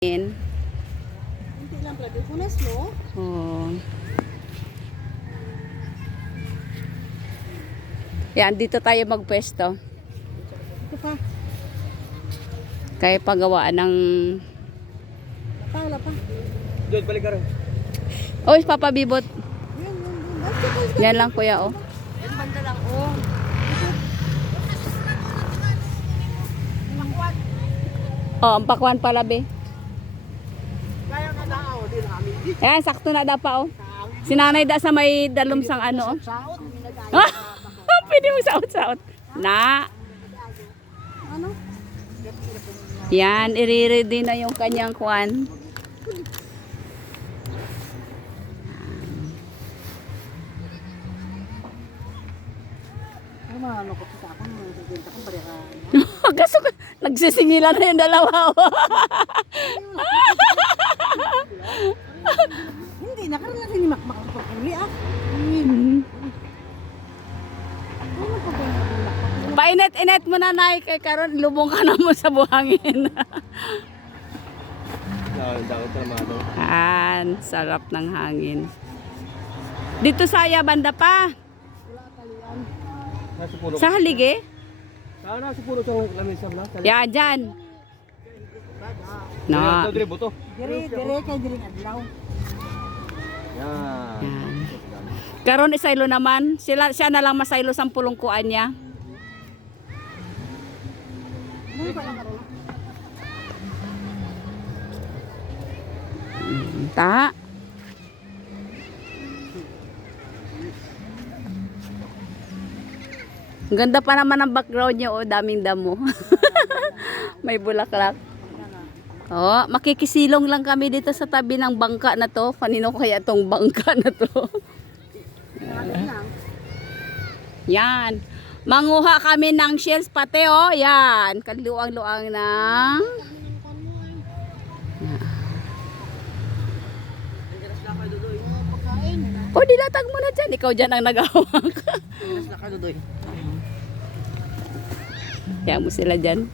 Hindi lang pala. Punas mo? Oh. Yan, dito tayo magpwesto. Ito pa. Kaya pagawaan ng... Wala pa. Doon, balik ka rin. Oy, Papa Bibot. Yan. Yan lang kuya, oh. Yan banda lang, oh. Oh, ang pakwan pala, be. Kaya na daw, di na kami. Ayan, sakto na da pa, oh. Sinanay da sa may dalumsang ano, oh. Saot, minagay. Pwede mo saot-saot. Na. Ano? Yan, i-ready na yung kanyang kwan. Ano ko sa ako, nagbenta ko pare ka. Gaso ka. Nagsisingilan na yung dalawa, oh. Hindi, nakaroon natin ni Makmak ang pagkuli, ah. Ano pa ba yung Makmak? Painit-init mo na, Nay. Kay karon lubong ka na mo sa buhangin. Dapat na mga daw. Yan, sarap ng hangin. Dito sa banda pa. Nasa puno. Sa haligi. Saan nasa puno sa lamesa na? Yan, dyan. Na. Ito, dire, buto. Dire kay diring adlaw. Yan. Yan. Karon isaylo naman. Siya na lang masaylo sa pulungkuan niya. Ano pa lang karoon? Ta. Ang ganda pa naman ang background niyo, oh, daming damo. May bulaklak. Oh, makikisilong lang kami dito sa tabi ng bangka na to. Kanino kaya tong bangka na to? Yan. Manguha kami ng shells pati, oh. Yan. Kaluang-luang ng... O, dilatag mo na dyan. Ikaw dyan ang nag-awak. Nas na ka dodoy. Kaya mo sila dyan.